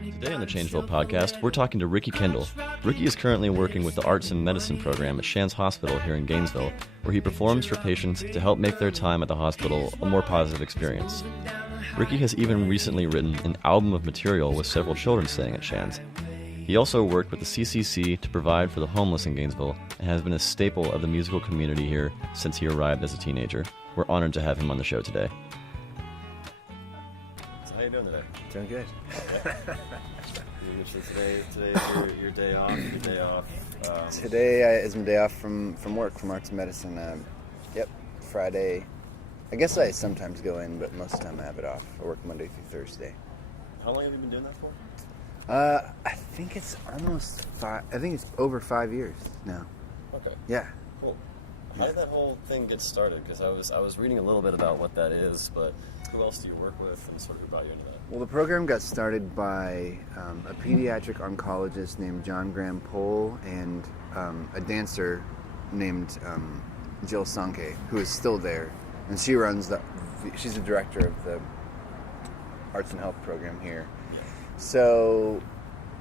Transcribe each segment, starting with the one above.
Today on the Changeville podcast, we're talking to Ricky Kendall. Ricky is currently working with the Arts and Medicine program at Shands Hospital here in Gainesville, where he performs for patients to help make their time at the hospital a more positive experience. Ricky has even recently written an album of material with several children staying at Shands. He also worked with the CCC to provide for the homeless in Gainesville and has been a staple of the musical community here since he arrived as a teenager. We're honored to have him on the show today. So how you doing today? Doing good. So today's your day off. Today is my day off from work, from Arts and Medicine. Friday. I guess I sometimes go in, but most of the time I have it off. I work Monday through Thursday. How long have you been doing that for? I think it's almost 5. I think it's over 5 years now. Okay. Yeah. Cool. How did that whole thing get started? Because I was reading a little bit about what that is, but who else do you work with, and sort of who brought you into that? Well, the program got started by a pediatric oncologist named John Graham Pohl and a dancer named Jill Sanke, who is still there, and she runs she's the director of the Arts and Health program here. Yeah. So,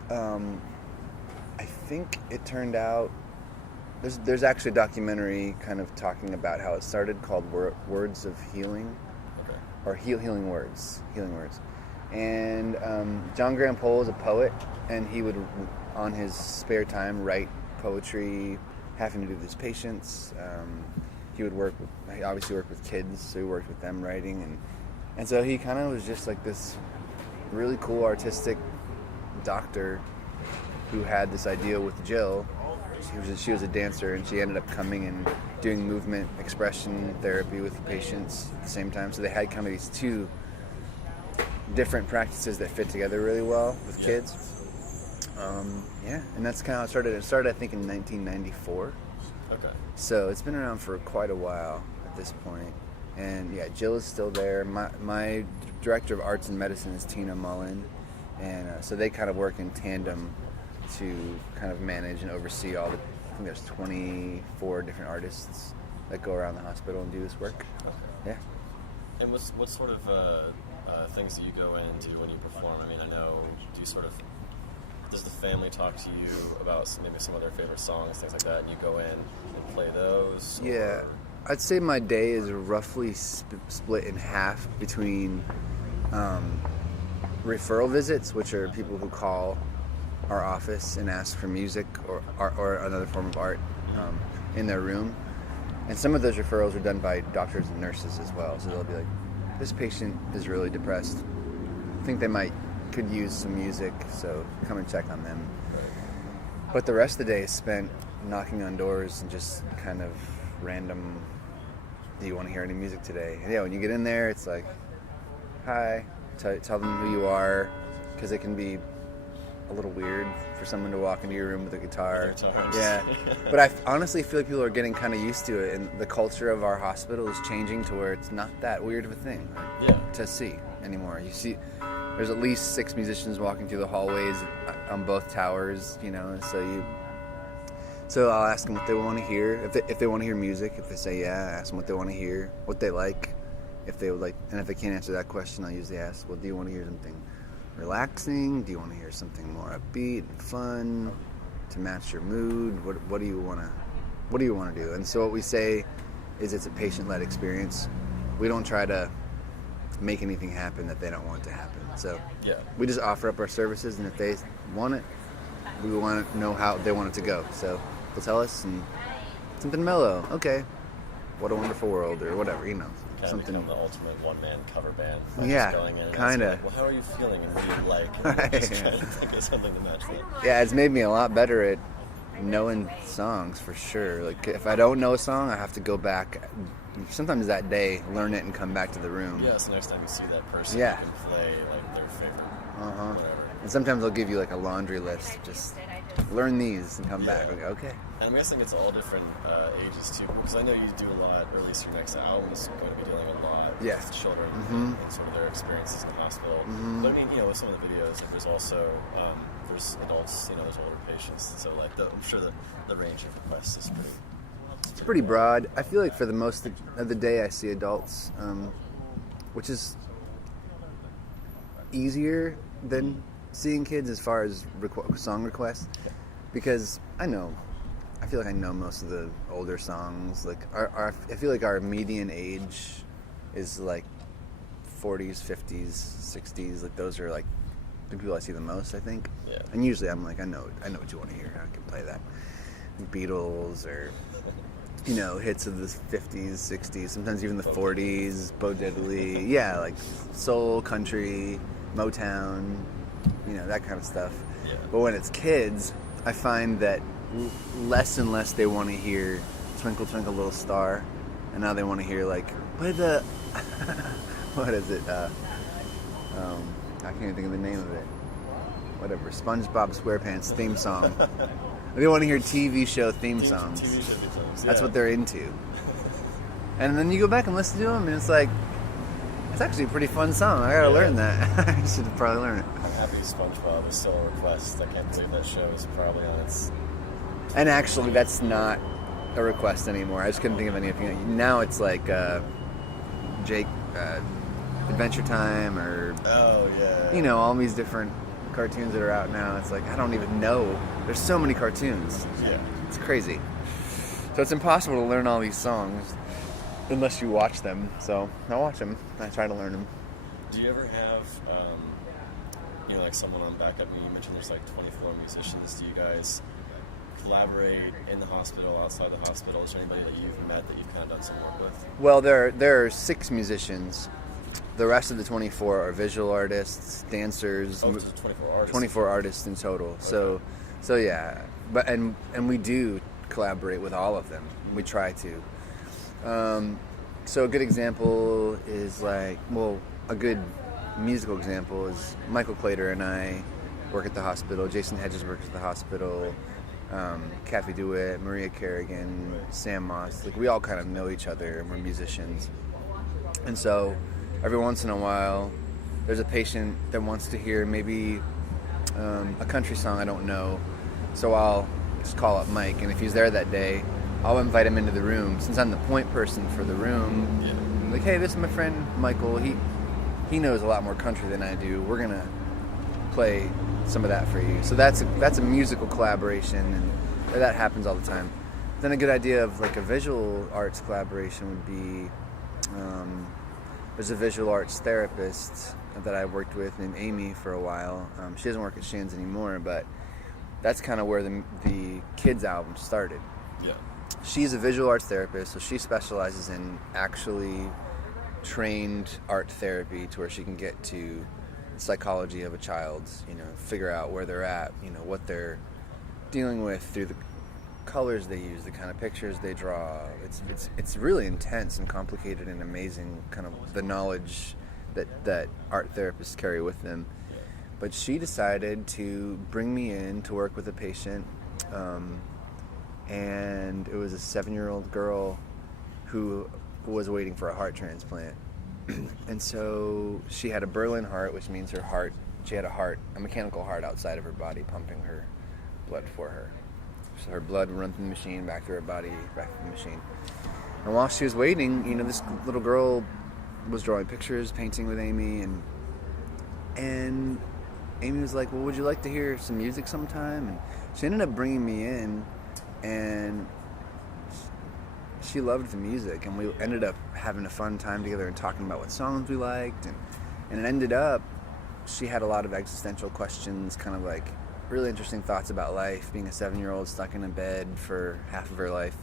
I think it turned out. There's actually a documentary kind of talking about how it started called Words of Healing, Okay. or Healing Words. And John Graham Pohl is a poet, and he would, on his spare time, write poetry having to do with his patients. He obviously worked with kids, so he worked with them writing, and so he kind of was just like this really cool artistic doctor who had this idea with Jill. She was a dancer, and she ended up coming and doing movement expression therapy with the patients at the same time. So they had kind of these two different practices that fit together really well with kids. And that's kind of how it started. It started, I think, in 1994. Okay. So it's been around for quite a while at this point. And yeah, Jill is still there. My director of Arts and Medicine is Tina Mullen. And so they kind of work in tandem to kind of manage and oversee I think there's 24 different artists that go around the hospital and do this work. Okay. Yeah. And what sort of things do you go in and do when you perform? I mean, I know, does the family talk to you about maybe some of their favorite songs, things like that, and you go in and play those? Yeah. I'd say my day is roughly split in half between referral visits, which are people who call our office and ask for music or another form of art in their room. And some of those referrals are done by doctors and nurses as well. So they'll be like, this patient is really depressed. I think they could use some music, so come and check on them. But the rest of the day is spent knocking on doors and just kind of random, do you want to hear any music today? And yeah, when you get in there, it's like, hi, tell them who you are, because it can be a little weird for someone to walk into your room with a guitar. Yeah, but I honestly feel like people are getting kind of used to it, and the culture of our hospital is changing to where it's not that weird of a thing to see anymore. You see, there's at least 6 musicians walking through the hallways on both towers, so I'll ask them what they want to hear. If they want to hear music, if they say yeah, I ask them what they want to hear, what they like, if they would like, and if they can't answer that question, I'll usually ask, well, do you want to hear something relaxing? Do you want to hear something more upbeat and fun to match your mood? What do you want to do? And so what we say is it's a patient-led experience. We don't try to make anything happen that they don't want to happen. So we just offer up our services, and if they want it, we want to know how they want it to go. So they'll tell us, and something mellow. Okay, what a wonderful world, or whatever, Kind something. of become the ultimate one-man cover band. Yeah, just going in and kind of. like, well, how are you feeling, and what do you like? And just trying to think of something to match that. Yeah, it's made me a lot better at knowing songs, for sure. Like, if I don't know a song, I have to go back, sometimes that day, learn it and come back to the room. Yeah, so next time you see that person, Yeah. you can play like their favorite. Whatever. And sometimes they'll give you like a laundry list, just learn these and come back. Like, okay. And I'm guessing it's all different ages too, because I know you do a lot, or at least your next album is going to be dealing a lot with children and sort of their experiences in the hospital. But I mean, with some of the videos, there's also there's adults, there's older patients, so like I'm sure the range of requests is pretty. It's pretty broad. I feel like for the most of the day, I see adults, which is easier than seeing kids as far as song requests, because I feel like I know most of the older songs. Like I feel like our median age is like 40s, 50s, 60s. Like those are like the people I see the most, I think. Yeah. And usually I'm like, I know what you want to hear. I can play that. Beatles or hits of the 50s, 60s, sometimes even the 40s, Bo Diddley, yeah, like soul, country, Motown, that kind of stuff. Yeah. But when it's kids, I find that less and less they want to hear Twinkle Twinkle Little Star, and now they want to hear like, what is it? I can't even think of the name of it. Whatever, SpongeBob SquarePants theme song. They want to hear TV show theme songs. TV show theme songs. That's what they're into. And then you go back and listen to them, and it's like, it's actually a pretty fun song. I gotta learn that. I should probably learn it. I'm happy SpongeBob is still a request. I can't believe that show is probably on its... And actually, that's not a request anymore. I just couldn't think of anything. Now it's like Jake Adventure Time or... Oh, yeah. All these different cartoons that are out now. It's like, I don't even know. There's so many cartoons. Yeah. It's crazy. So it's impossible to learn all these songs unless you watch them. So I watch them. I try to learn them. Do you ever have, like someone on backup? You mentioned there's like 24 musicians. Do you guys collaborate in the hospital, outside the hospital? Is there anybody that you've met that you've kind of done some work with? Well, there are 6 musicians. The rest of the 24 are visual artists, dancers. Oh, 24 artists. 24 artists in total. Okay. So yeah, but and we do collaborate with all of them. We try to. So a good example is a good musical example is Michael Clater and I work at the hospital. Jason Hedges works at the hospital. Kathy DeWitt, Maria Kerrigan, Sam Moss. Like we all kind of know each other, and we're musicians. And so every once in a while, there's a patient that wants to hear maybe a country song I don't know. So I'll just call up Mike, and if he's there that day, I'll invite him into the room. Since I'm the point person for the room, I'm like, hey, this is my friend Michael. He knows a lot more country than I do. We're gonna play some of that for you. So that's a musical collaboration, and that happens all the time. Then a good idea of like a visual arts collaboration would be there's a visual arts therapist that I worked with named Amy for a while. She doesn't work at Shands anymore, but that's kind of where the kids album started. Yeah. She's a visual arts therapist, so she specializes in actually trained art therapy to where she can get to the psychology of a child, figure out where they're at, what they're dealing with through the colors they use, the kind of pictures they draw. It's really intense and complicated and amazing, kind of the knowledge that art therapists carry with them. But she decided to bring me in to work with a patient, and it was a 7-year-old girl who was waiting for a heart transplant. And so she had a Berlin heart, which means she had a mechanical heart outside of her body pumping her blood for her. So her blood would run through the machine, back through her body, back through the machine. And while she was waiting, this little girl was drawing pictures, painting with Amy, and Amy was like, well, would you like to hear some music sometime? And she ended up bringing me in, and she loved the music, and we ended up having a fun time together and talking about what songs we liked, and it ended up, she had a lot of existential questions, kind of like really interesting thoughts about life, being a 7-year-old stuck in a bed for half of her life.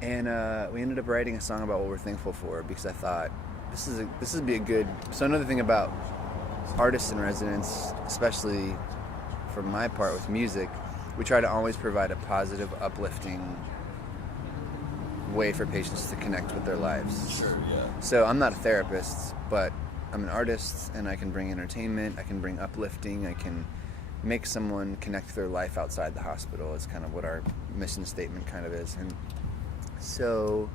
And we ended up writing a song about what we're thankful for, because I thought this would be a good. So another thing about artists in residence, especially for my part with music, we try to always provide a positive, uplifting way for patients to connect with their lives. Sure, yeah. So I'm not a therapist, but I'm an artist, and I can bring entertainment, I can bring uplifting, I can make someone connect their life outside the hospital is kind of what our mission statement kind of is. And so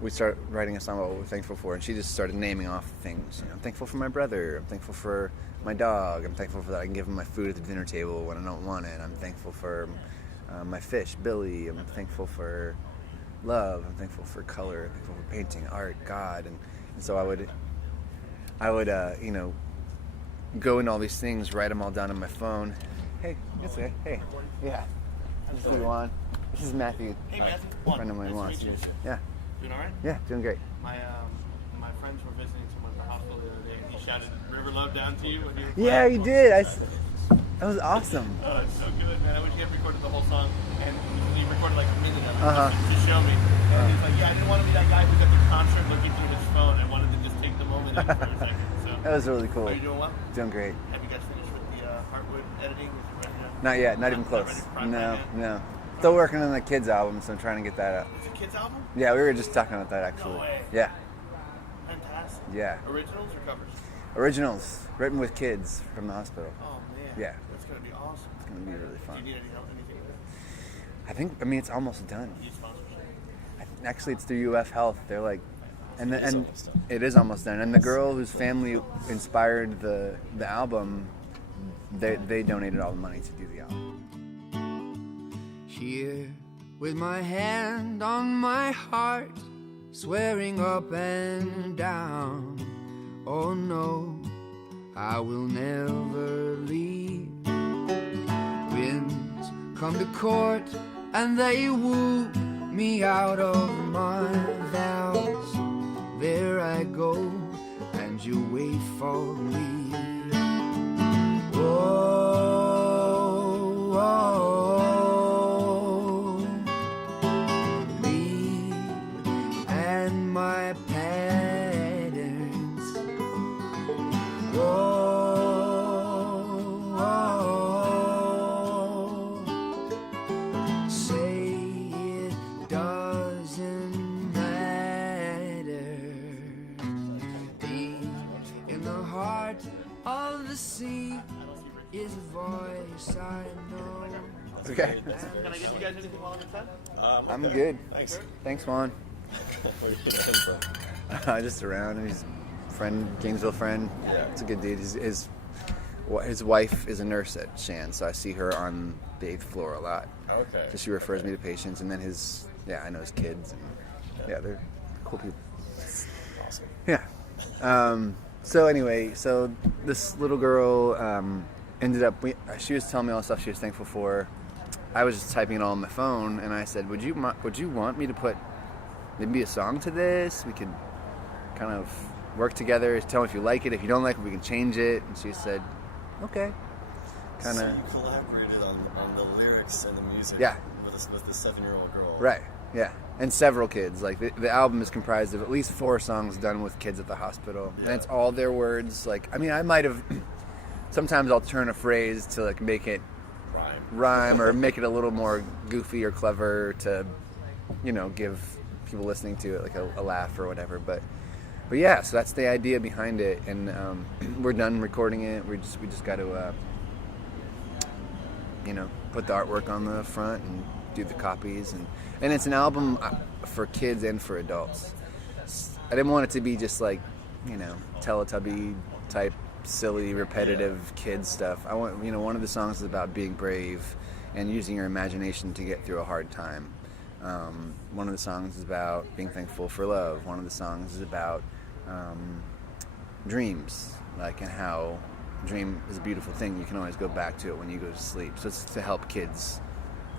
we start writing a song about what we're thankful for, and she just started naming off things. I'm thankful for my brother, I'm thankful for my dog, I'm thankful for that I can give him my food at the dinner table when I don't want it, I'm thankful for my fish, Billy, I'm thankful for love, I'm thankful for color, I'm thankful for painting, art, God, and so I would go into all these things, write them all down on my phone. Hey, it's okay. Hey, yeah. This is Juan. This is Matthew. Hey, Matthew. Friend of mine, Juan. Yeah. Doing all right? Yeah, doing great. My friends were visiting someone at the hospital the other day, and he shouted "River Love" down to you when you were Yeah, you did. That was awesome. Oh, it's so good, man. I wish you had recorded the whole song, and he recorded like a minute of it Uh-huh. to show me. And he's like, yeah, I didn't want to be that guy who's at the concert looking through his phone. I wanted to just take the moment in for a second. So, That was really cool. are you doing well? Doing great. Have you guys finished with the Heartwood editing? Not yet. Not even close. No. Still working on the kids album, so I'm trying to get that out. Is it kids album? Yeah, we were just talking about that actually. No way. Yeah. Fantastic. Yeah. Originals or covers? Originals, written with kids from the hospital. Oh man. Yeah. That's gonna be awesome. It's gonna be really Do fun. you need any help? Anything with it? I mean, it's almost done. Need sponsorship? Actually, it's through UF Health. They're like, and It is almost done. it is almost done. And the girl whose family inspired the album, they donated all the money to do the album. Here, with my hand on my heart, swearing up and down, oh no, I will never leave. Winds come to court and they woo me out of my vows. There I go, and you wait for me. Me and my patterns. Say it doesn't matter. Deep in the heart of the sea is a voice I know. Okay. Can I get you guys anything while I'm inside? I'm good. Thanks. Thanks, Juan. Where you getting him from? Just around. He's a friend, Gainesville friend. Yeah. It's a good dude. His wife is a nurse at Shan, so I see her on the 8th floor a lot. Okay. So she refers me to patients, and then I know his kids, and they're cool people. Awesome. Yeah. So anyway, this little girl ended up. She was telling me all the stuff she was thankful for. I was just typing it all on my phone, and I said, "Would you want me to put maybe a song to this? We could kind of work together. Tell me if you like it. If you don't like it, we can change it." And she said, "Okay." Kind So of. you collaborated on the lyrics and the music. Yeah. With the 7-year-old girl. Right. Yeah. And several kids. Like the album is comprised of at least 4 songs done with kids at the hospital, and it's all their words. Like, I mean, I might have. Sometimes I'll turn a phrase to like make it rhyme or make it a little more goofy or clever to, give people listening to it like a laugh or whatever. But yeah, so that's the idea behind it, and we're done recording it. We just got to put the artwork on the front and do the copies, and it's an album for kids and for adults. I didn't want it to be just like Teletubby type silly repetitive kid stuff. I want one of the songs is about being brave and using your imagination to get through a hard time. One of the songs is about being thankful for love. One of the songs is about dreams, and how dream is a beautiful thing. You can always go back to it when you go to sleep. So it's to help kids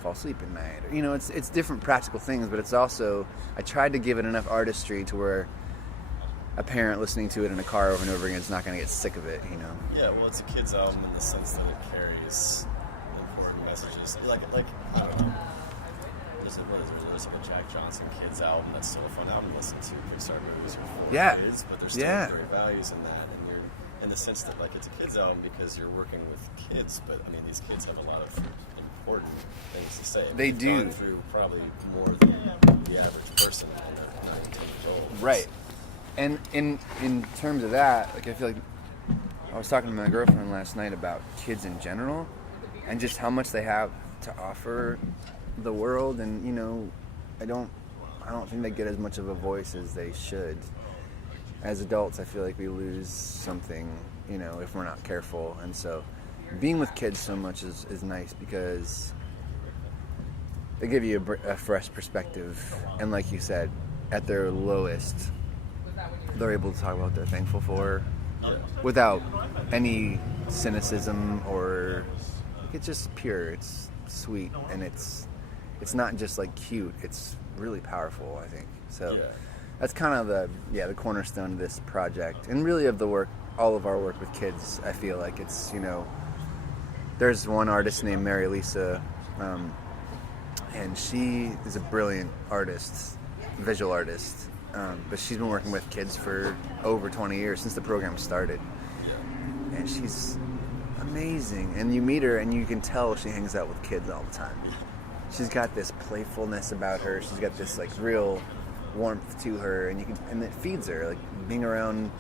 fall asleep at night. It's different practical things, but it's also, I tried to give it enough artistry to where a parent listening to it in a car over and over again is not going to get sick of it, Yeah, well, it's a kid's album in the sense that it carries important messages. Like I don't know. There's a Jack Johnson kids album that's still a fun album to listen to. Pixar movies are for kids, but there's still great values in that. And you're in the sense that it's a kids album because you're working with kids, but I mean these kids have a lot of important things to say. They do. Gone through probably more than the average person when they're 9 and 10 years old. Right. And in terms of that, I feel like I was talking to my girlfriend last night about kids in general and just how much they have to offer the world, and I don't think they get as much of a voice as they should. As adults, I feel like we lose something, if we're not careful. And so being with kids so much is nice because they give you a fresh perspective, and like you said, at their lowest, they're able to talk about what they're thankful for, without any cynicism or it's just pure. It's sweet, and it's not just like cute. It's really powerful, I think. So that's kind of the cornerstone of this project, and really of the work, all of our work with kids. I feel like it's, there's one artist named Mary Lisa, and she is a brilliant artist, visual artist, but she's been working with kids for over 20 years since the program started, and she's amazing. And you meet her and you can tell she hangs out with kids all the time. She's got this playfulness about her. She's got this like real warmth to her, and it feeds her. Like being around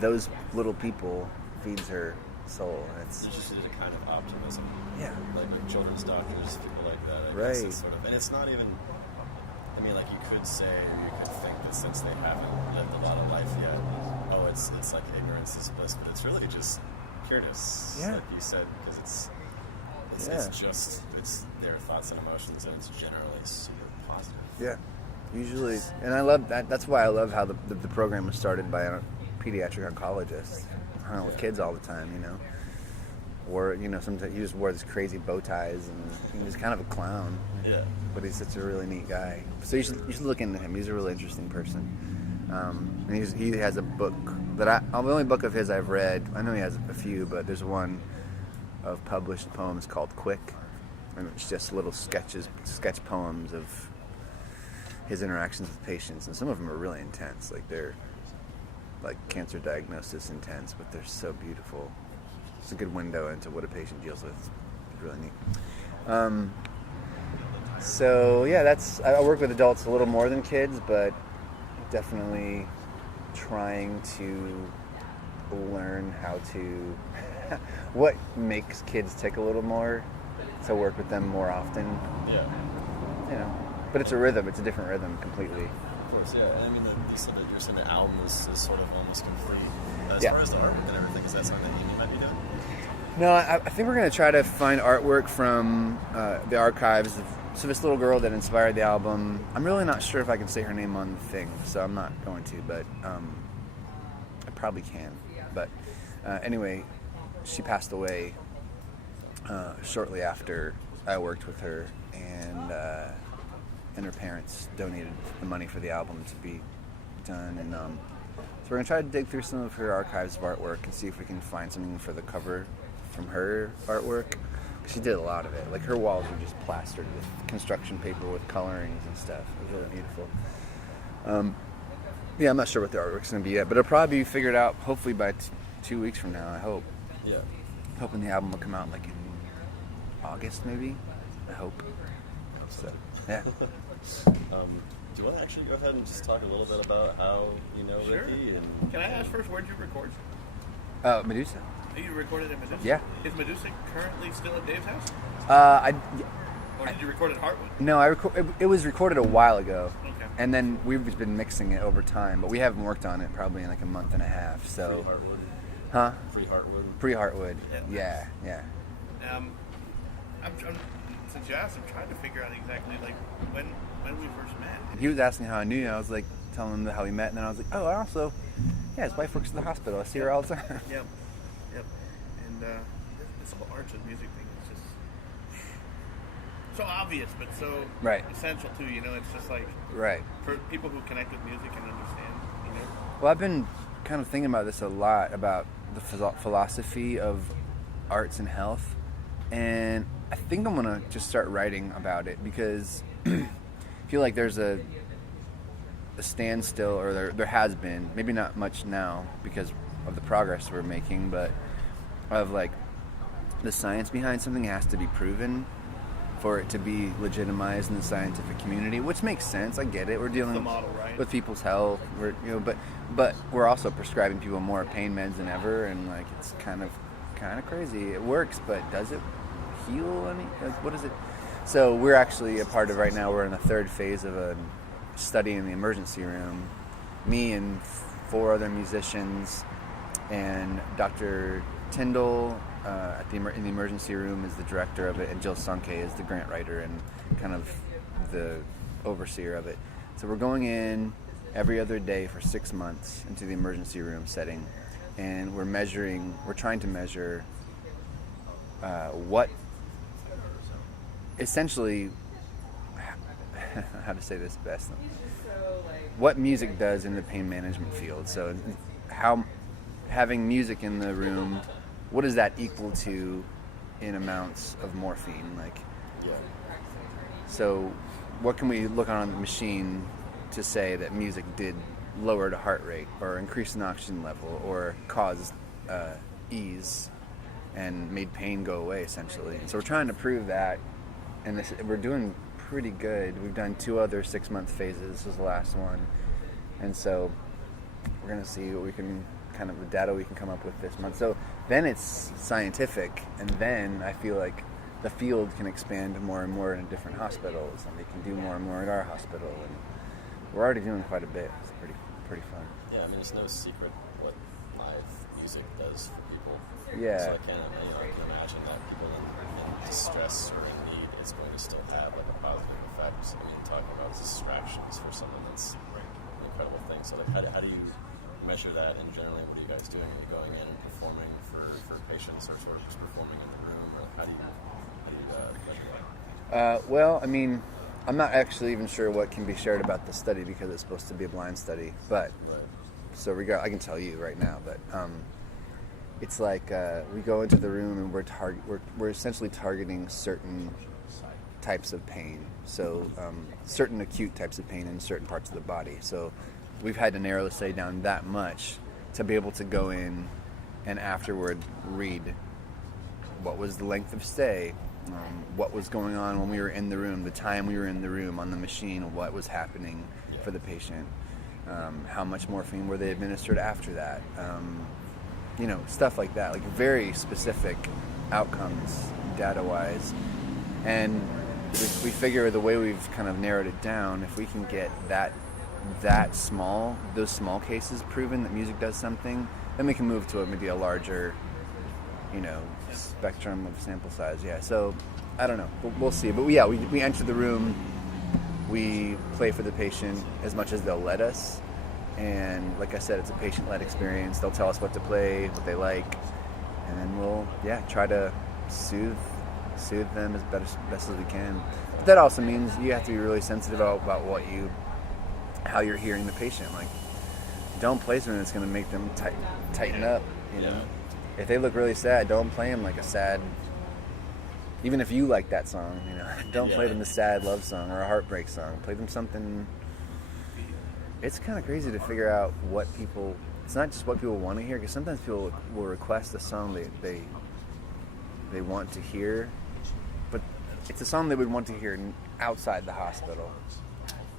those little people feeds her soul. And it's just a kind of optimism. Yeah. Like children's doctors, people like that. Right. It's sort of, and it's not even. I mean, like you could say, or you could think that since they haven't lived a lot of life yet, it's like ignorance is bliss, but it's really just pureness, like you said, because it's their thoughts and emotions, and it's generally super positive. Yeah, usually, and I love that. That's why I love how the program was started by a pediatric oncologist. Hung out with kids all the time, or sometimes he just wore these crazy bow ties, and he was kind of a clown. Yeah, but he's such a really neat guy. So you should look into him. He's a really interesting person. And he has a book the only book of his I've read. I know he has a few, but there's one of published poems called Quick, and it's just little sketch poems of his interactions with patients, and some of them are really intense. Like they're like cancer diagnosis intense, but they're so beautiful. It's a good window into what a patient deals with. It's really neat. So yeah, I work with adults a little more than kids, but definitely trying to learn how to what makes kids tick a little more, to work with them more often. Yeah. But it's a rhythm. It's a different rhythm completely. Of course, yeah. And I mean, you said the album is sort of almost complete. As far as the artwork and everything, is that something that you might be doing? No, I think we're going to try to find artwork from the archives of this little girl that inspired the album. I'm really not sure if I can say her name on the thing, so I'm not going to, but I probably can. But anyway, she passed away shortly after I worked with her, and her parents donated the money for the album to be done. And so we're going to try to dig through some of her archives of artwork and see if we can find something for the cover from her artwork. She did a lot of it. Like her walls were just plastered with construction paper with colorings and stuff. It was really beautiful. Yeah, I'm not sure what the artwork's going to be yet, but it'll probably be figured out hopefully by 2 weeks from now, I hope. Yeah. Hoping the album will come out like in August maybe. I hope. So, yeah. Do you want to actually go ahead and just talk a little bit about how you know Ricky? And can I ask first, where'd you record? Medusa. You recorded at Medusa? Yeah. Is Medusa currently still at Dave's house? Or did you record at Heartwood? No, it was recorded a while ago. Okay. And then we've just been mixing it over time, but we haven't worked on it probably in like a month and a half. So, Pre-Heartwood? Huh? Pre-Heartwood? Pre-Heartwood. Yeah. Since you asked, I'm trying to figure out exactly like when we first met. He was asking how I knew you. I was like telling him how we met, and then I was like, oh, I also, his wife works in the hospital. I see her all the time. Yep. And this whole arts and music thing is just so obvious, but so essential too. It's just like for people who connect with music and understand. Well, I've been kind of thinking about this a lot, about the philosophy of arts and health, and I think I'm gonna just start writing about it, because I feel like there's a standstill, or there has been, maybe not much now because of the progress we're making, but of like the science behind something has to be proven for it to be legitimized in the scientific community, which makes sense. I get it. We're dealing with people's health. But we're also prescribing people more pain meds than ever, and like it's kind of crazy. It works, but does it heal any? Like, what is it? So we're actually a part of right now. We're in the third phase of a study in the emergency room. Me and 4 other musicians, and Dr. Tyndall in the emergency room is the director of it, and Jill Sunke is the grant writer and kind of the overseer of it. So we're going in every other day for 6 months into the emergency room setting and we're trying to measure what essentially, how to say this best, what music does in the pain management field. So how having music in the room, what does that equal to in amounts of morphine? Like, so what can we look on the machine to say that music did lower the heart rate or increase an oxygen level or caused ease and made pain go away, essentially. And so we're trying to prove that, and we're doing pretty good. We've done 2 other 6-month phases. This was the last one. And so we're going to see what we can, kind of the data we can come up with this month. So then it's scientific, and then I feel like the field can expand more and more in different hospitals, and they can do more and more at our hospital. And we're already doing quite a bit. It's pretty fun. Yeah, I mean, it's no secret what live music does for people. Yeah. So I can imagine that people in distress or in need, it's going to still have like a positive effect. I mean, talking about distractions for someone, that's an incredible thing. So like, how do you measure that, and generally what are you guys doing? Are you going in and performing for patients, or sort of just performing in the room, or how do you measure that? Well, I mean, I'm not actually even sure what can be shared about the study because it's supposed to be a blind study, but so I can tell you right now, but it's like we go into the room and we're essentially targeting certain types of pain, so certain acute types of pain in certain parts of the body. So we've had to narrow the study down that much to be able to go in and afterward read what was the length of stay, what was going on when we were in the room, the time we were in the room on the machine, what was happening for the patient, how much morphine were they administered after that, stuff like that, like very specific outcomes data-wise. And we figure the way we've kind of narrowed it down, if we can get those small cases proven that music does something, then we can move to maybe a larger spectrum of sample size. Yeah, so I don't know, we'll see. But we enter the room, we play for the patient as much as they'll let us, and like I said, it's a patient-led experience. They'll tell us what to play, what they like, and then we'll try to soothe them as best as we can. But that also means you have to be really sensitive about how you're hearing the patient. Like, don't play something that's going to make them tighten up, If they look really sad, don't play them like a sad, even if you like that song, don't play them a sad love song or a heartbreak song. Play them something. It's kind of crazy to figure out it's not just what people want to hear, because sometimes people will request a song they want to hear, but it's a song they would want to hear outside the hospital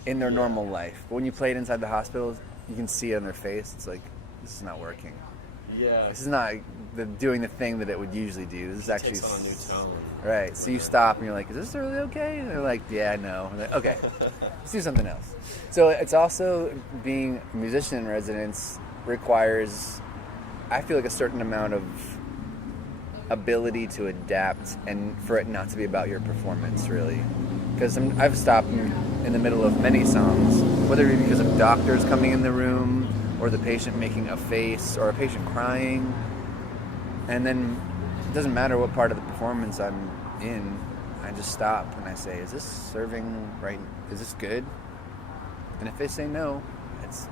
in their normal life. But when you play it inside the hospital, you can see it on their face. It's like, this is not working. Yeah. This is not doing the thing that it would usually do. This is actually takes on a new tone. Right. So you stop and you're like, is this really okay? And they're like, yeah, no. I'm like, okay, let's do something else. So it's also, being a musician in residence requires, I feel like, a certain amount of ability to adapt and for it not to be about your performance, really. Because I've stopped in the middle of many songs, whether it be because of doctors coming in the room or the patient making a face or a patient crying, and then it doesn't matter what part of the performance I'm in, I just stop and I say, is this serving right? Is this good? And if they say no, it's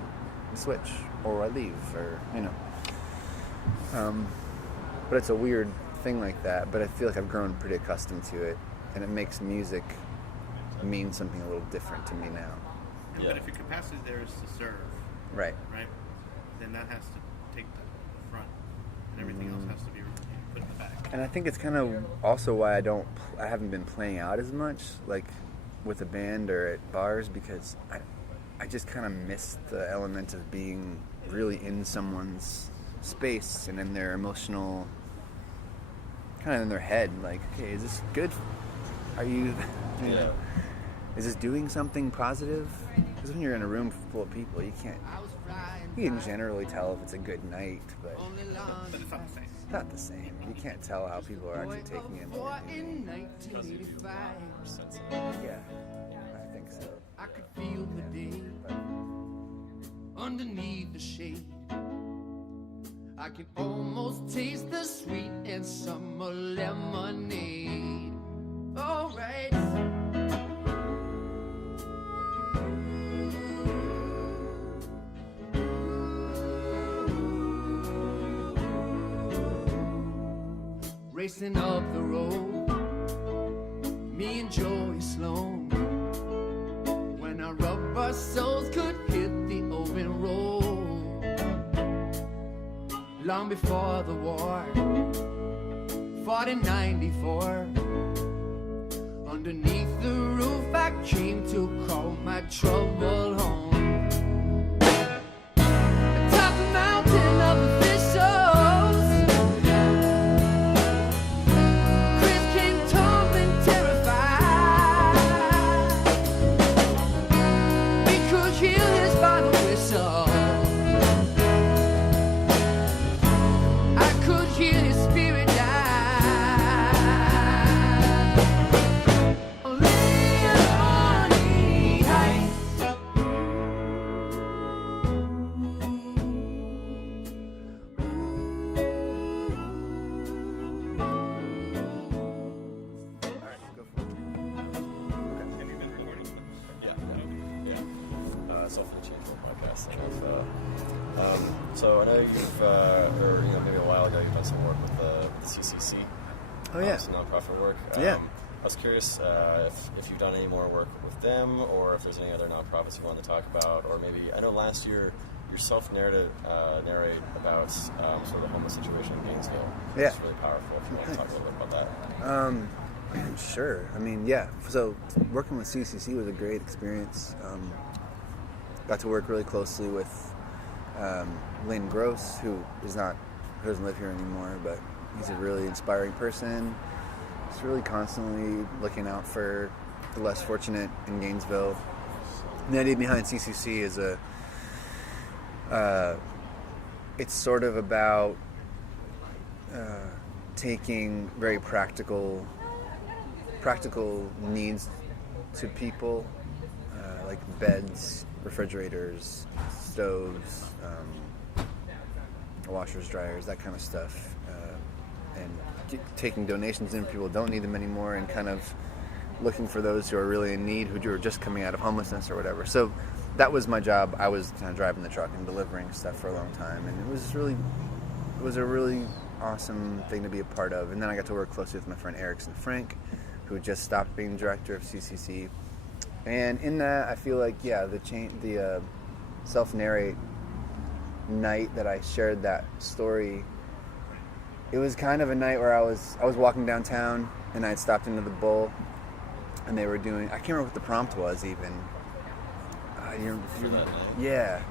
a switch, or I leave, or but it's a weird thing like that, but I feel like I've grown pretty accustomed to it, and it makes music mean something a little different to me now. Yeah. But if your capacity there is to serve, right, then that has to take the front, and everything else has to be put in the back. And I think it's kind of also why I haven't been playing out as much, like with a band or at bars, because I just kind of miss the element of being really in someone's space and in their emotional, kind of in their head. Like, okay, is this good? Are you know, is this doing something positive? Because when you're in a room full of people, you can generally tell if it's a good night, but it's not the same. It's not the same. You can't tell how people are actually taking it. Yeah, I think so. I could feel the day underneath the shade. I can almost taste the sweet in summer lemonade. All right. Racing up the road, me and Joey Sloan, when our rubber soles could hit the open road. Long before the war, fought in '94. Underneath the roof I came to call my trouble home. Atop the mountain of officials, for the Changeville podcast. So I know you've, maybe a while ago, you've done some work with the CCC. Oh yeah, some nonprofit work. Yeah. I was curious if you've done any more work with them, or if there's any other nonprofits you wanted to talk about, or maybe I know last year you narrate about sort of the homeless situation in Gainesville. Yeah, it's really powerful. If you want to talk a little bit about that. Sure. I mean, yeah. So working with CCC was a great experience. Got to work really closely with Lynn Gross, who doesn't live here anymore, but he's a really inspiring person. He's really constantly looking out for the less fortunate in Gainesville. And the idea behind CCC is it's sort of about taking very practical needs to people, like beds, refrigerators, stoves, washers, dryers, that kind of stuff, and taking donations in if people don't need them anymore, and kind of looking for those who are really in need, who are just coming out of homelessness or whatever. So that was my job. I was kind of driving the truck and delivering stuff for a long time, and it was a really awesome thing to be a part of. And then I got to work closely with my friend Erickson Frank, who just stopped being director of CCC. And in that, I feel like, yeah, the self-narrate night that I shared that story, it was kind of a night where I was walking downtown, and I had stopped into the Bull, and they were doing, I can't remember what the prompt was even. Yeah.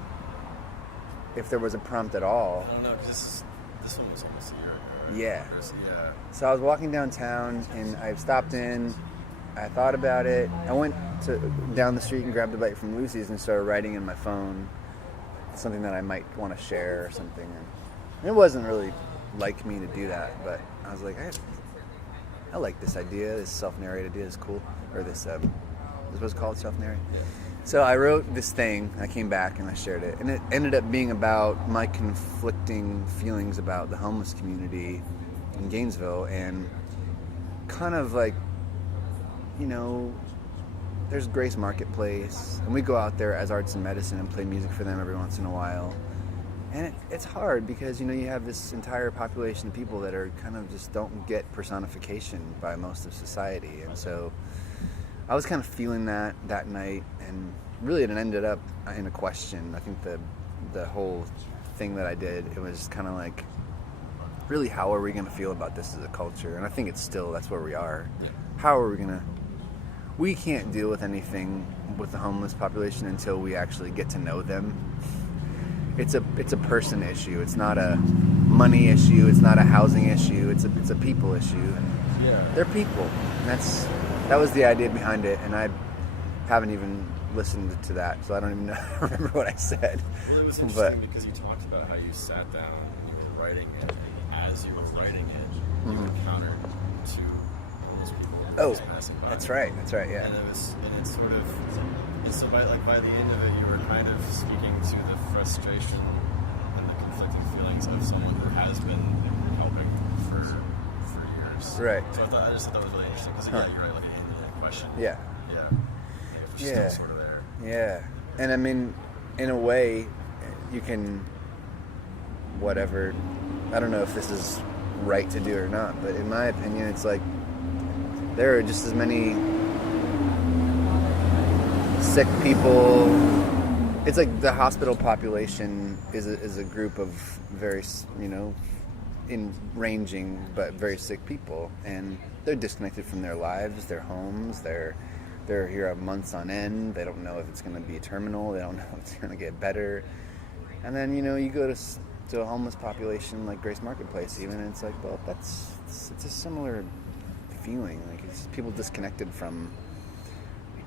If there was a prompt at all. I don't know, because this one was almost a year ago. Yeah. Yeah. So I was walking downtown, and I stopped in. I thought about it. I went down the street and grabbed a bite from Lucy's and started writing in my phone something that I might want to share or something. And it wasn't really like me to do that, but I was like, I like this idea. This self-narrate idea is cool. Or this was called self-narrate. Yeah. So I wrote this thing. I came back and I shared it, and it ended up being about my conflicting feelings about the homeless community in Gainesville, and kind of like, you know, there's Grace Marketplace, and we go out there as Arts and Medicine and play music for them every once in a while. And it's hard because, you know, you have this entire population of people that are kind of just don't get personification by most of society. And so I was kind of feeling that night, and really it ended up in a question. I think the whole thing that I did, it was kind of like, really, how are we going to feel about this as a culture? And I think that's where we are. Yeah. How are we going to... We can't deal with anything with the homeless population until we actually get to know them. It's a person issue. It's not a money issue. It's not a housing issue. It's a people issue. And they're people. And that was the idea behind it. And I haven't even listened to that, so I don't even remember what I said. Well, it was interesting because you talked about how you sat down and you were writing it. As you were writing it, you encountered two homeless people. Oh, that's right, yeah. And so by the end of it, you were kind of speaking to the frustration and the conflicting feelings feelings of someone who has been helping for years. Right. So I just thought that was really interesting because you're right, like a question. Yeah. Yeah. Sort of there. Yeah. And I mean, in a way, you can, whatever, I don't know if this is right to do or not, but in my opinion, it's like there are just as many sick people. It's like the hospital population is a group of very, ranging but very sick people, and they're disconnected from their lives, their homes, they're here months on end. They don't know if it's going to be terminal. They don't know if it's going to get better. And then, you go to a homeless population like Grace Marketplace even, and it's like, well, it's a similar feeling. Like, it's people disconnected from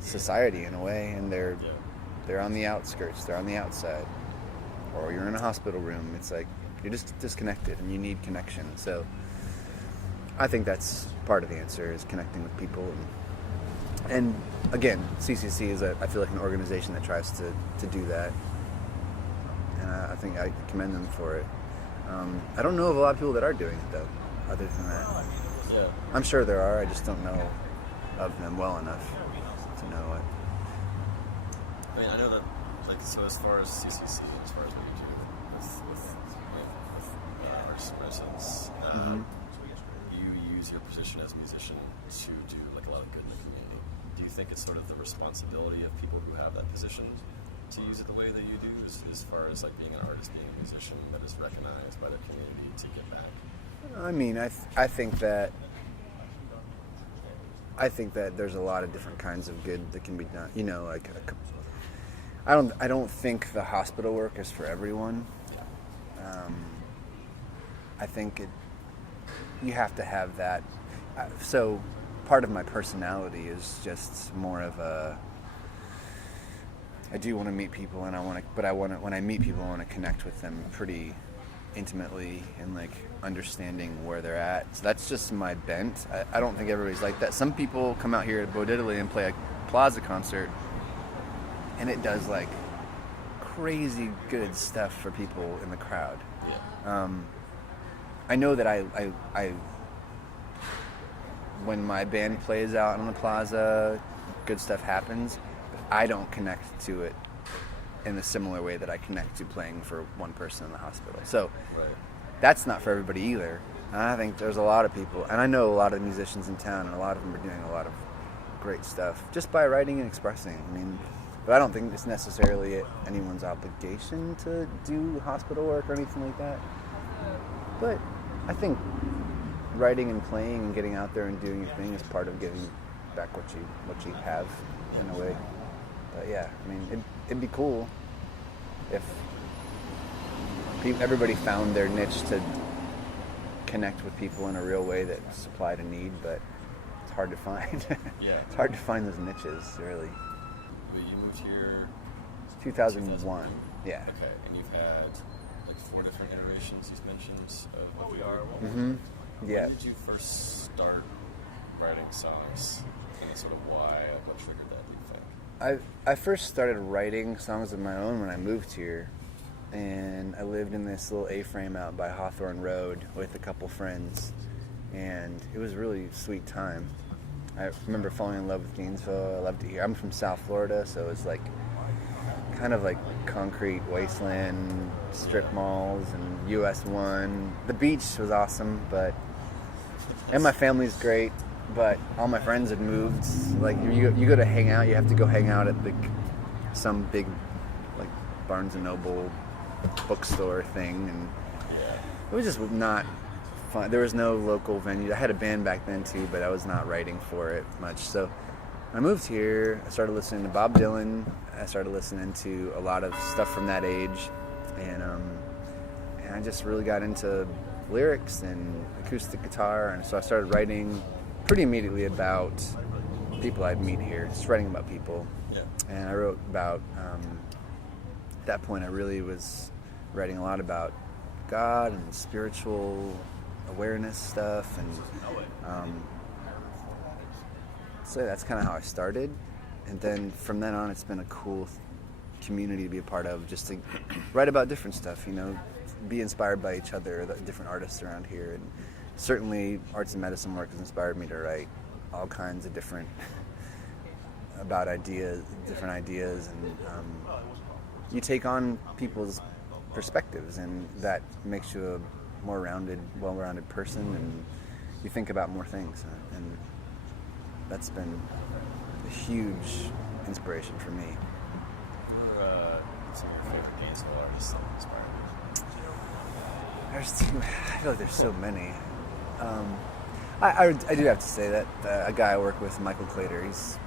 society in a way, and they're on the outskirts, they're on the outside. Or you're in a hospital room. It's like you're just disconnected and you need connection. So I think that's part of the answer, is connecting with people. And again, CCC is, I feel like, an organization that tries to do that. And I think I commend them for it. I don't know of a lot of people that are doing it, though, other than that. Yeah. I'm sure there are. I just don't know of them well enough to know it. I mean, I know that, like, so as far as CCC, as far as what you do with artists and residents, you use your position as a musician to do, like, a lot of good in the community. Do you think it's sort of the responsibility of people who have that position to use it the way that you do, as far as, like, being an artist, being a musician that is recognized by their community to give back? I mean, I think that there's a lot of different kinds of good that can be done. Like, I don't think the hospital work is for everyone. I think you have to have that. So part of my personality is just more of I do want to meet people, and when I meet people, I want to connect with them pretty intimately and, like, understanding where they're at. So that's just my bent. I don't think everybody's like that. Some people come out here at Bo Diddley and play a Plaza concert, and it does, like, crazy good stuff for people in the crowd. Yeah. I know that I when my band plays out on the Plaza, good stuff happens, but I don't connect to it in a similar way that I connect to playing for one person in the hospital. So that's not for everybody either. And I think there's a lot of people, and I know a lot of musicians in town, and a lot of them are doing a lot of great stuff just by writing and expressing. I mean, but I don't think it's necessarily anyone's obligation to do hospital work or anything like that. But I think writing and playing and getting out there and doing your thing is part of giving back what you have, in a way. But yeah, I mean, it'd be cool if everybody found their niche to connect with people in a real way that supplied a need, but it's hard to find. Yeah. It's hard to find those niches, really. Wait, you moved here 2001. Yeah. Okay, and you've had, like, 4 different iterations you've mentioned of what we are. Yeah. When did you first start writing songs, and sort of why, what triggered that, do you think? I first started writing songs of my own when I moved here, and I lived in this little A-frame out by Hawthorne Road with a couple friends, and it was a really sweet time. I remember falling in love with Gainesville. I loved it here. I'm from South Florida, so it's like kind of like concrete wasteland, strip malls, and US 1. The beach was awesome, and my family's great, but all my friends had moved. Like, you go to hang out, you have to go hang out at some big, like, Barnes & Noble bookstore thing, and it was just not fun. There was no local venue. I had a band back then too, but I was not writing for it much. So I moved here. I started listening to Bob Dylan. I started listening to a lot of stuff from that age, and I just really got into lyrics and acoustic guitar, and so I started writing pretty immediately about people I'd meet here, just writing about people. Yeah. And I wrote about, at that point I really was writing a lot about God and spiritual awareness stuff, and so that's kind of how I started. And then from then on, it's been a cool community to be a part of, just to write about different stuff, be inspired by each other, the different artists around here. And certainly arts and medicine work has inspired me to write all kinds of different different ideas, and you take on people's perspectives, and that makes you a more well-rounded person, and you think about more things, and that's been a huge inspiration for me. Who are some of your favorite Gainesville artists that inspire you? I feel like there's so many. I do have to say that a guy I work with, Michael Clater, he's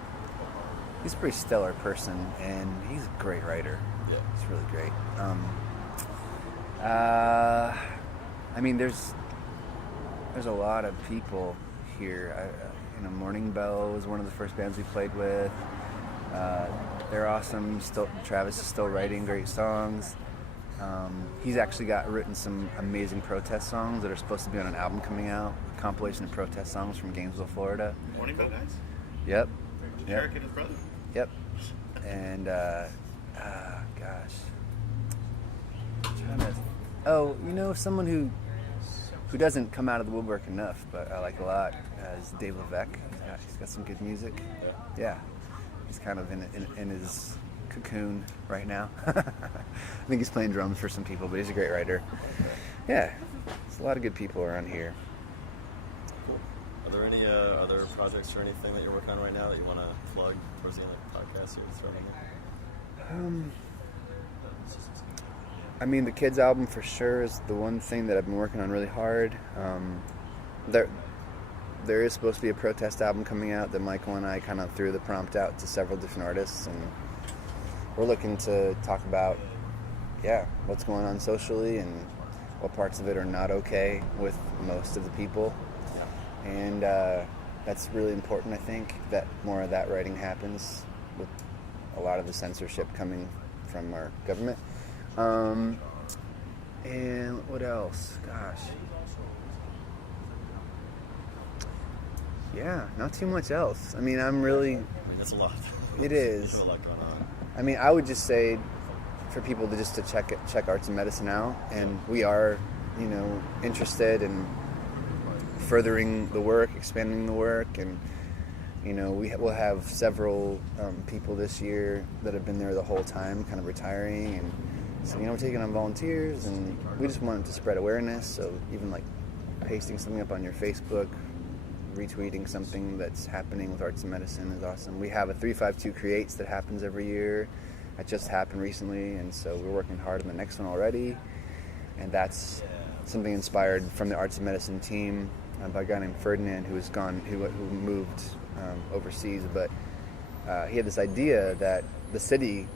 a pretty stellar person, and he's a great writer. Yeah, he's really great. I mean, there's a lot of people here. Morning Bell was one of the first bands we played with. They're awesome. Travis is still writing great songs. He's actually written some amazing protest songs that are supposed to be on an album coming out, a compilation of protest songs from Gainesville, Florida. Morning Bell guys? Yep. Eric and his brother? Yep. And, someone who doesn't come out of the woodwork enough, but I like a lot, is Dave Levesque. He's got some good music. Yeah. He's kind of in his cocoon right now. I think he's playing drums for some people, but he's a great writer. Yeah. There's a lot of good people around here. Cool. Are there any other projects or anything that you're working on right now that you want to plug towards the end of the podcast or throw in there? I mean, the Kids album for sure is the one thing that I've been working on really hard. There is supposed to be a protest album coming out that Michael and I kind of threw the prompt out to several different artists, and we're looking to talk about, what's going on socially and what parts of it are not okay with most of the people. And that's really important, I think, that more of that writing happens with a lot of the censorship coming from our government. And what else? Gosh. Yeah, not too much else. I mean, that's a lot. It is. There's a lot going on. I mean, I would just say for people to check Arts and Medicine out, and we are, interested in furthering the work, expanding the work, and we'll have several people this year that have been there the whole time, kind of retiring, and so we're taking on volunteers, and we just wanted to spread awareness. So even like pasting something up on your Facebook, retweeting something that's happening with Arts and Medicine is awesome. We have a 352 Creates that happens every year. That just happened recently, and so we're working hard on the next one already. And that's something inspired from the Arts and Medicine team by a guy named Ferdinand who moved overseas. But he had this idea that the city,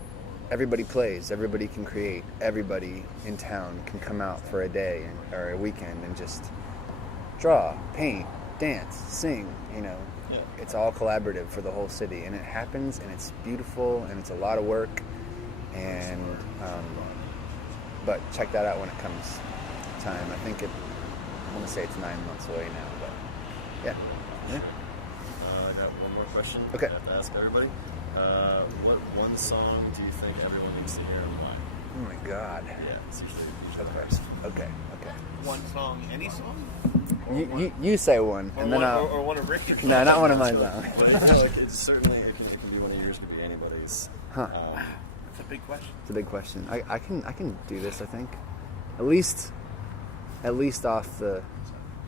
everybody plays, everybody can create, everybody in town can come out for a day or a weekend and just draw, paint, dance, sing, It's all collaborative for the whole city, and it happens, and it's beautiful, and it's a lot of work, and but check that out when it comes time. I think I want to say it's 9 months away now, but yeah. I got one more question. Okay. I have to ask everybody. What one song do you think everyone needs to hear and why? Oh my God. Yeah, it's usually Okay. One song, any song? You say one, and then or one of Ricky's songs. No, not one of my songs. But I feel like it can be one of yours, could be anybody's. Huh. That's a big question. It's a big question. I can do this, I think. At least off the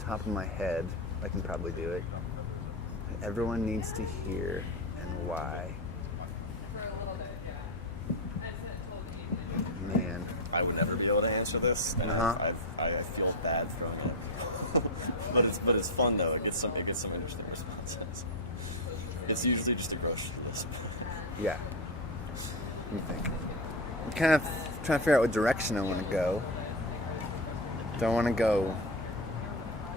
top of my head, I can probably do it. Everyone needs to hear, and why. Man. I would never be able to answer this, and I feel bad throwing it. but it's fun though. It gets some interesting responses. It's usually just a grocery list. Yeah. Let me think. I'm kind of trying to figure out what direction I want to go. Do I want to go,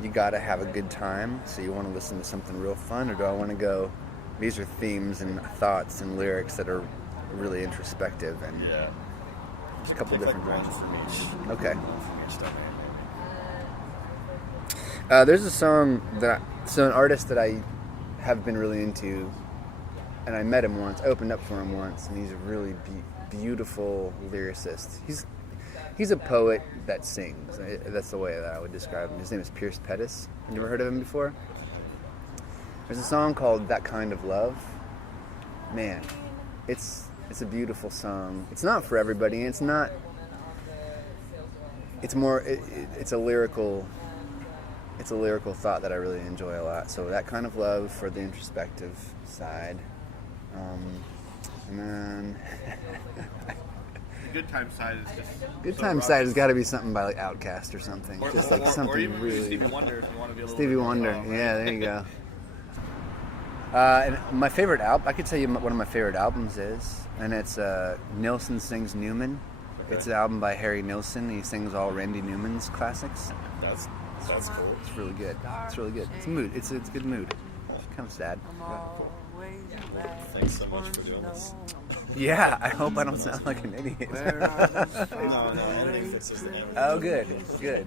you gotta have a good time, so you want to listen to something real fun, or do I want to go, these are themes and thoughts and lyrics that are really introspective, and there's a couple different directions. Okay. There's a song an artist that I have been really into, and I met him once, I opened up for him once, and he's a really beautiful lyricist. He's a poet that sings. That's the way that I would describe him. His name is Pierce Pettis. Have you ever heard of him before? There's a song called That Kind of Love. Man, it's a beautiful song. It's not for everybody. It's not... It's more... It's a lyrical... It's a lyrical thought that I really enjoy a lot. So That Kind of Love for the introspective side. And then... The good time side is just... Good time side has got to be something by like Outkast or something. Just like something or even really... Stevie Wonder if you want to be a little Stevie Wonder, yeah, there you go. And my favorite album, I could tell you one of my favorite albums is, and it's Nilsson Sings Newman. Okay. It's an album by Harry Nilsson. He sings all Randy Newman's classics. That's cool. It's really good. It's really good. It's mood. It's a good mood. Kind of sad. Thanks so much for doing this. Yeah, I hope I don't sound like an idiot. No, ending fixes the ending. Oh, good.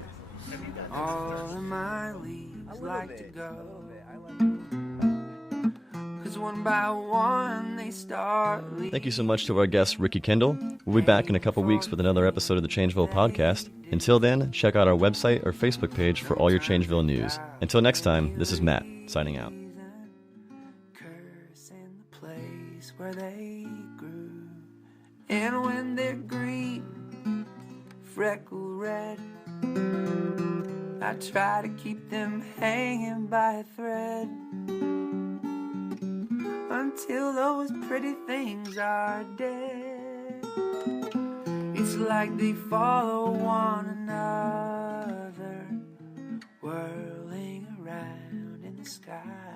All of my leaves like to go. One by one they start. Thank you so much to our guest, Ricky Kendall. We'll be back in a couple weeks with another episode of the Changeville podcast. Until then, check out our website or Facebook page for all your Changeville news. Until next time, this is Matt, signing out. Curse in the place where they grew. And when they're green, freckle red, I try to keep them hanging by a thread. Until those pretty things are dead. It's like they follow one another, whirling around in the sky.